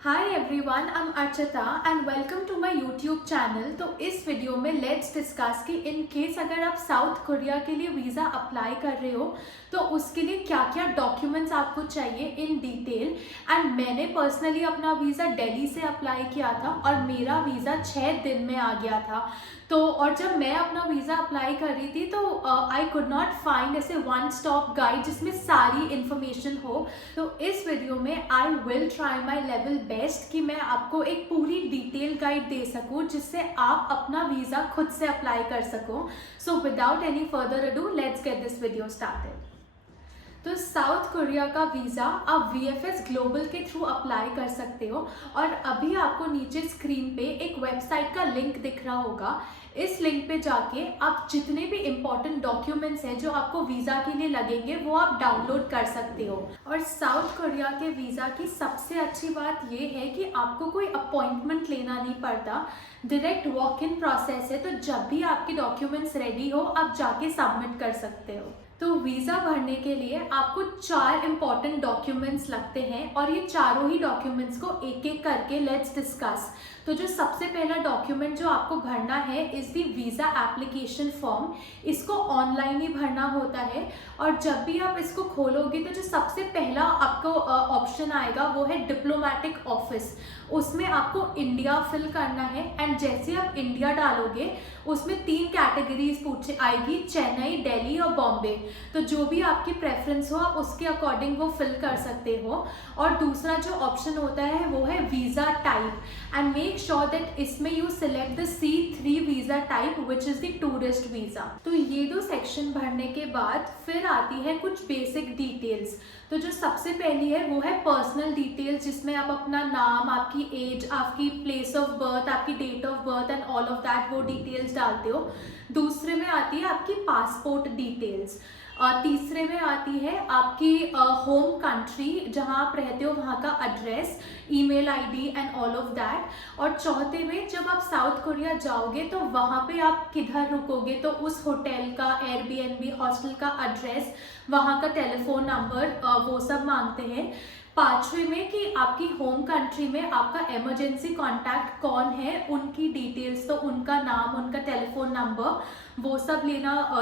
Hi everyone, I am Archita and welcome to my YouTube channel. तो इस video में let's discuss कि इन case अगर आप साउथ कोरिया के लिए वीज़ा अप्लाई कर रहे हो तो उसके लिए क्या क्या डॉक्यूमेंट्स आपको चाहिए इन डिटेल। एंड मैंने पर्सनली अपना वीज़ा दिल्ली से अप्लाई किया था और मेरा वीज़ा 6 दिन में आ गया था। तो और जब मैं अपना वीज़ा अप्लाई कर रही थी तो आई कुड नॉट फाइंड ऐसे वन स्टॉप गाइड जिसमें सारी इन्फॉर्मेशन हो। तो इस वीडियो में I will try my level best कि मैं आपको एक पूरी डिटेल गाइड दे सकूं जिससे आप अपना वीज़ा खुद से अप्लाई कर सको। So without any further ado let's get this video started. तो साउथ कोरिया का वीज़ा आप VFS ग्लोबल के थ्रू अप्लाई कर सकते हो और अभी आपको नीचे स्क्रीन पे एक वेबसाइट का लिंक दिख रहा होगा। इस लिंक पे जाके आप जितने भी इम्पोर्टेंट डॉक्यूमेंट्स हैं जो आपको वीज़ा के लिए लगेंगे वो आप डाउनलोड कर सकते हो। और साउथ कोरिया के वीज़ा की सबसे अच्छी बात ये है कि आपको कोई अपॉइंटमेंट लेना नहीं पड़ता, डायरेक्ट वॉक इन प्रोसेस है। तो जब भी आपके डॉक्यूमेंट्स रेडी हो आप जाके सबमिट कर सकते हो। तो वीज़ा भरने के लिए आपको 4 इम्पॉर्टेंट डॉक्यूमेंट्स लगते हैं और ये चारों ही डॉक्यूमेंट्स को एक एक करके लेट्स डिस्कस। तो जो सबसे पहला डॉक्यूमेंट जो आपको भरना है is the visa application form. इसको ऑनलाइन ही भरना होता है और जब भी आप इसको खोलोगे तो जो सबसे पहला आपको ऑप्शन आएगा वो है डिप्लोमेटिक ऑफिस। उसमें आपको इंडिया फिल करना है एंड जैसे आप इंडिया डालोगे उसमें 3 कैटेगरीज पूछे आएगी, चेन्नई, दिल्ली और बॉम्बे। तो जो भी आपकी प्रेफरेंस हो आप उसके अकॉर्डिंग वो फिल कर सकते हो। और दूसरा जो ऑप्शन होता है वो है visa type and make sure that इसमें you select the C3 visa type which is the tourist visa. तो ये 2 सेक्शन भरने के बाद फिर आती है कुछ बेसिक डिटेल्स। तो जो सबसे पहली है वो है पर्सनल डिटेल्स जिसमें आप अपना नाम, आपकी एज, आपकी प्लेस ऑफ बर्थ, आपकी date of birth and all of that वो डिटेल्स डालते हो। दूसरे में आती है आपकी पासपोर्ट डिटेल्स और तीसरे में आती है आपकी होम कंट्री जहाँ आप रहते हो वहाँ का address, email ID and all of that. और चौथे में जब आप साउथ कोरिया जाओगे तो वहाँ पे आप किधर रुकोगे तो उस होटल का, एयरबीएनबी हॉस्टल का एड्रेस, वहाँ का टेलीफोन नंबर वो सब मांगते हैं। पांचवें में कि आपकी होम कंट्री में आपका इमरजेंसी कॉन्टैक्ट कौन है उनकी डिटेल्स, तो उनका नाम, उनका टेलीफोन नंबर वो सब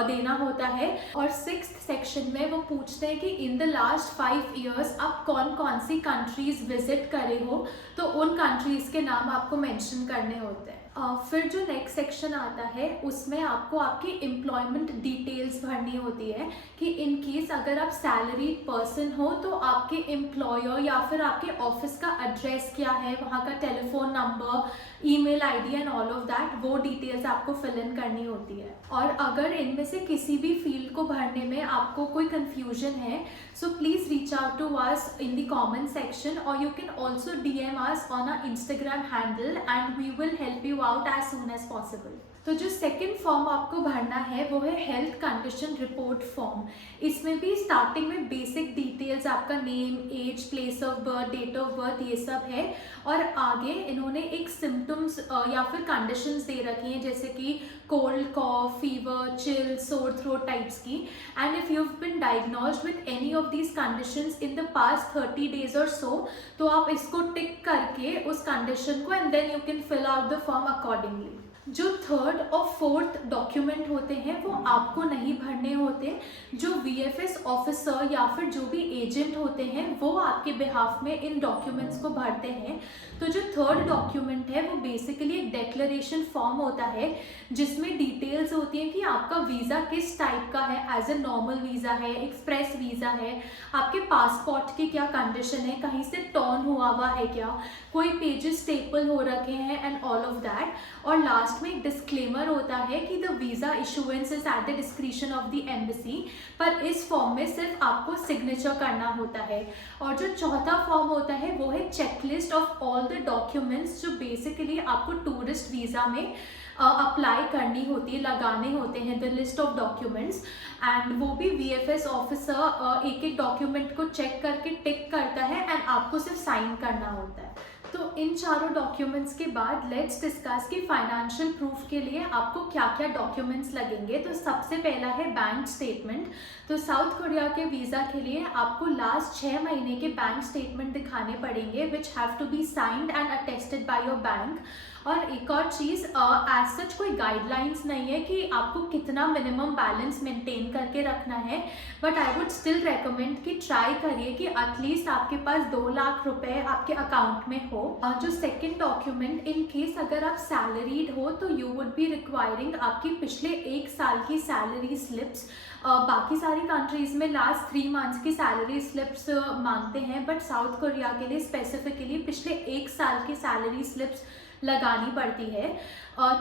देना होता है। और 6th सेक्शन में वो पूछते हैं कि इन द लास्ट 5 ईयर्स आप कौन कौन सी कंट्रीज विजिट करे हो, तो उन कंट्रीज के नाम आपको मेंशन करने होते हैं। फिर जो नेक्स्ट सेक्शन आता है उसमें आपको आपकी एम्प्लॉयमेंट डिटेल्स भरनी होती है कि इन केस अगर आप सैलरीड पर्सन हो तो आपके एम्प्लॉयर या फिर आपके ऑफिस का एड्रेस क्या है, वहाँ का telephone number, email ID and all of that वो डिटेल्स आपको फिल इन करनी होती है। और अगर इनमें से किसी भी फील्ड को भरने में आपको कोई कंफ्यूजन है so please reach out to us in the comment section और you can also DM us on our Instagram handle and we will help you out as soon as possible. तो जो second form आपको भरना है वो है health condition report form. इसमें भी स्टार्टिंग में बेसिक डिटेल्स, आपका name, age, place of birth, date of birth ये सब है और आगे इन्होंने एक सिम्टम्स या फिर कंडीशंस दे रखी हैं जैसे कि cold, cough, fever, chill, sore throat types की। And if you have been diagnosed with any of these conditions in the past 30 days और सो, तो आप इसको टिक करके उस कंडीशन को and then you can fill out the form accordingly. जो 3rd और 4th डॉक्यूमेंट होते हैं वो आपको नहीं भरने होते। जो VFS ऑफिसर या फिर जो भी एजेंट होते हैं वो आपके बिहाफ में इन डॉक्यूमेंट्स को भरते हैं। तो जो 3rd डॉक्यूमेंट है वो बेसिकली एक डिक्लेरेशन फॉर्म होता है जिसमें डिटेल्स होती हैं कि आपका वीज़ा किस टाइप का है, एज ए नॉर्मल वीज़ा है, एक्सप्रेस वीज़ा है, आपके पासपोर्ट की क्या कंडीशन है, कहीं से टर्न हुआ है क्या, कोई पेजेस स्टेपल हो रखे हैं एंड ऑल ऑफ दैट। और लास्ट में एक डिस्क्लेमर होता है कि the visa issuance is at the discretion of the embassy, पर इस फॉर्म में सिर्फ आपको सिग्नेचर करना होता है। और जो चौथा फॉर्म होता है वो है checklist of all the documents जो बेसिकली आपको टूरिस्ट वीज़ा में अप्लाई करनी होती है, लगाने होते हैं, the list of documents. And वो भी VFS ऑफिसर एक एक डॉक्यूमेंट को चेक करके टिक करता है एंड आपको सिर्फ साइन करना होता है। तो इन चारों डॉक्यूमेंट्स के बाद लेट्स डिस्कस कि फाइनेंशियल प्रूफ के लिए आपको क्या क्या डॉक्यूमेंट्स लगेंगे। तो सबसे पहला है बैंक स्टेटमेंट। तो साउथ कोरिया के वीज़ा के लिए आपको लास्ट 6 महीने के बैंक स्टेटमेंट दिखाने पड़ेंगे which have to be signed and attested by your bank. और एक और चीज़, एज सच कोई गाइडलाइंस नहीं है कि आपको कितना मिनिमम बैलेंस मेंटेन करके रखना है, but I would still recommend कि ट्राई करिए कि एटलीस्ट आपके पास 2 लाख रुपए आपके अकाउंट में हो। जो सेकंड डॉक्यूमेंट, इन केस अगर आप सैलरीड हो तो यू वुड बी रिक्वायरिंग आपकी पिछले 1 साल की सैलरी स्लिप्स। बाकी सारी कंट्रीज में लास्ट 3 मंथ्स की सैलरी स्लिप्स मांगते हैं, बट साउथ कोरिया के लिए स्पेसिफिकली पिछले 1 साल की सैलरी स्लिप्स लगानी पड़ती है।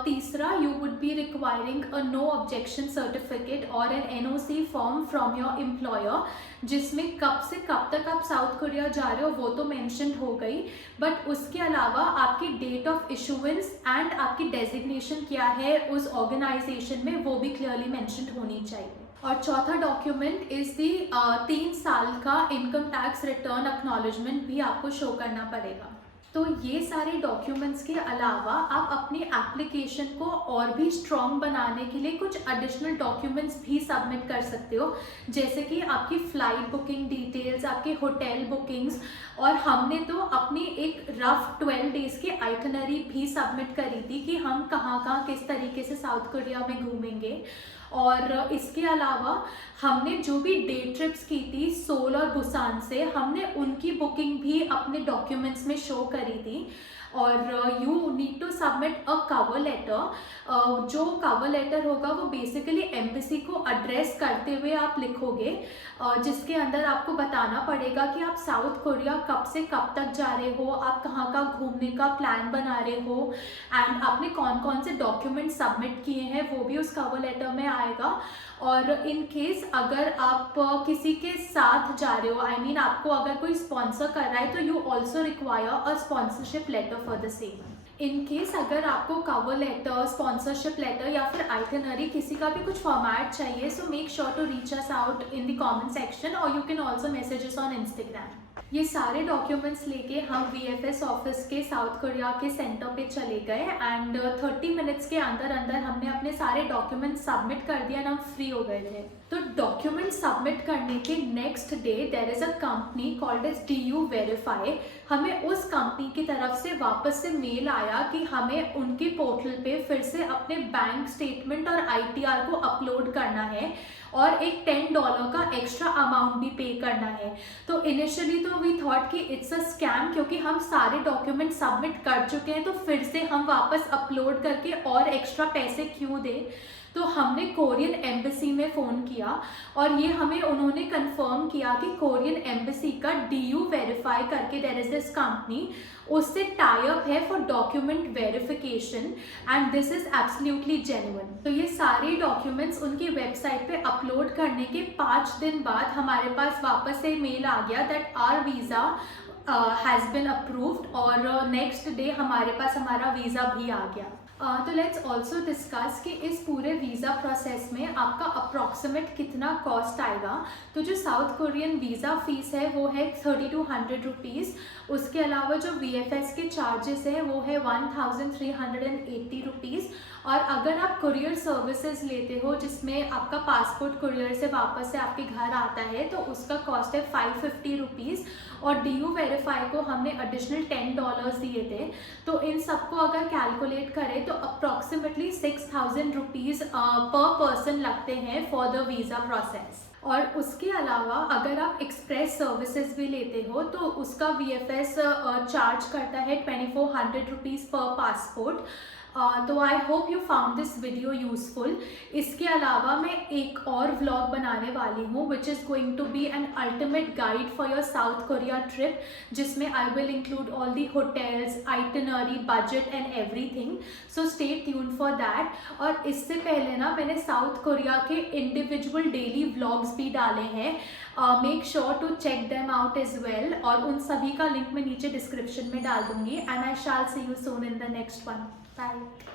तीसरा, you would be requiring a no objection certificate और an NOC form from your employer, जिसमें कब से कब तक आप साउथ कोरिया जा रहे हो वो तो मेंशन हो गई, बट उसके अलावा आपकी डेट ऑफ इशुएंस एंड आपकी डेजिग्नेशन क्या है उस ऑर्गेनाइजेशन में वो भी क्लियरली मेंशन होनी चाहिए। और चौथा डॉक्यूमेंट इज दी 3 साल का इनकम टैक्स रिटर्न एक्नॉलेजमेंट भी आपको शो करना पड़ेगा। तो ये सारे डॉक्यूमेंट्स के अलावा आप अपनी एप्लीकेशन को और भी स्ट्रॉन्ग बनाने के लिए कुछ एडिशनल डॉक्यूमेंट्स भी सबमिट कर सकते हो, जैसे कि आपकी फ़्लाइट बुकिंग डिटेल्स, आपके होटल बुकिंग्स, और हमने तो अपनी एक रफ 12 डेज़ की आइटनरी भी सबमिट करी थी कि हम कहाँ कहाँ किस तरीके से साउथ कोरिया में घूमेंगे। और इसके अलावा हमने जो भी डे ट्रिप्स की थी सोल और बुसान से, हमने उनकी बुकिंग भी अपने डॉक्यूमेंट्स में शो करी थी। और you need to submit a cover letter. जो कवर लेटर होगा वो बेसिकली एम्बेसी को एड्रेस करते हुए आप लिखोगे, जिसके अंदर आपको बताना पड़ेगा कि आप साउथ कोरिया कब से कब तक जा रहे हो, आप कहाँ का घूमने का प्लान बना रहे हो, एंड आपने कौन कौन से डॉक्यूमेंट सबमिट किए हैं वो भी उस कवर लेटर में आएगा। और इन केस अगर आप किसी के साथ जा रहे हो, आई मीन आपको अगर कोई स्पॉन्सर कर रहा है, तो you also require a sponsorship letter for the same. In case अगर आपको कवर लेटर, स्पॉन्सरशिप लेटर या फिर आइटनरी किसी का भी कुछ फॉर्मेट चाहिए, so make sure to reach us out in the comment section और you can also message us on Instagram. ये सारे डॉक्यूमेंट्स लेके हम VFS ऑफिस के साउथ कोरिया के सेंटर पे चले गए एंड 30 मिनट्स के अंदर अंदर हमने अपने सारे डॉक्यूमेंट्स सबमिट कर दिया एंड हम फ्री हो गए थे। तो डॉक्यूमेंट सबमिट करने के next day there is a company called एज DU वेरीफाई। हमें उस कंपनी की तरफ से वापस से मेल आया कि हमें उनके पोर्टल पे फिर से अपने बैंक स्टेटमेंट और ITR को अपलोड करना है और एक $10 का एक्स्ट्रा अमाउंट भी पे करना है। तो इनिशियली तो वी थॉट कि इट्स अ स्कैम, क्योंकि हम सारे डॉक्यूमेंट सबमिट कर चुके हैं, तो फिर से हम वापस अपलोड करके और एक्स्ट्रा पैसे क्यों दें। तो हमने कोरियन एम्बेसी में फ़ोन किया और ये हमें उन्होंने कंफर्म किया कि कोरियन एम्बेसी का DU वेरीफाई करके देयर इज दिस कंपनी, उससे टाई अप है for document verification and this is absolutely genuine. तो ये सारे डॉक्यूमेंट्स उनकी वेबसाइट पे अपलोड करने के 5 दिन बाद हमारे पास वापस से मेल आ गया that our visa has been approved, और नेक्स्ट डे हमारे पास हमारा वीज़ा भी आ गया। तो लेट्स ऑल्सो डिस्कस कि इस पूरे वीज़ा प्रोसेस में आपका अप्रॉक्सीमेट कितना कॉस्ट आएगा। तो जो साउथ कोरियन वीज़ा फ़ीस है वो है 3200 रुपीज़। उसके अलावा जो VFS के चार्जेस है वो है 1380 रुपीज़। और अगर आप कुरियर सर्विसेज लेते हो जिसमें आपका पासपोर्ट कुरियर से वापस से आपके घर आता है, तो उसका कॉस्ट है 550 रुपीज़। और DU वेरीफाई को हमने एडिशनल $10 दिए थे। तो इन सबको अगर कैलकुलेट करें तो अप्रॉक्सीमेटली 6000 रुपीज़ पर पर्सन लगते हैं फॉर द वीज़ा प्रोसेस। और उसके अलावा अगर आप एक्सप्रेस सर्विसेज भी लेते हो तो उसका VFS चार्ज करता है 2400 रुपीज़ पर पासपोर्ट। तो I hope you found this video useful. इसके अलावा मैं एक और व्लॉग बनाने वाली हूँ which is going to be an ultimate guide for your South Korea trip, जिसमें I will include all the hotels, itinerary, budget and everything. So stay tuned for that. और इससे पहले ना मैंने साउथ कोरिया के इंडिविजुअल डेली व्लॉग्स भी डाले हैं, make sure to check them out as well, और उन सभी का लिंक मैं नीचे डिस्क्रिप्शन में डाल दूंगी। And I shall see you soon in the next one. Bye.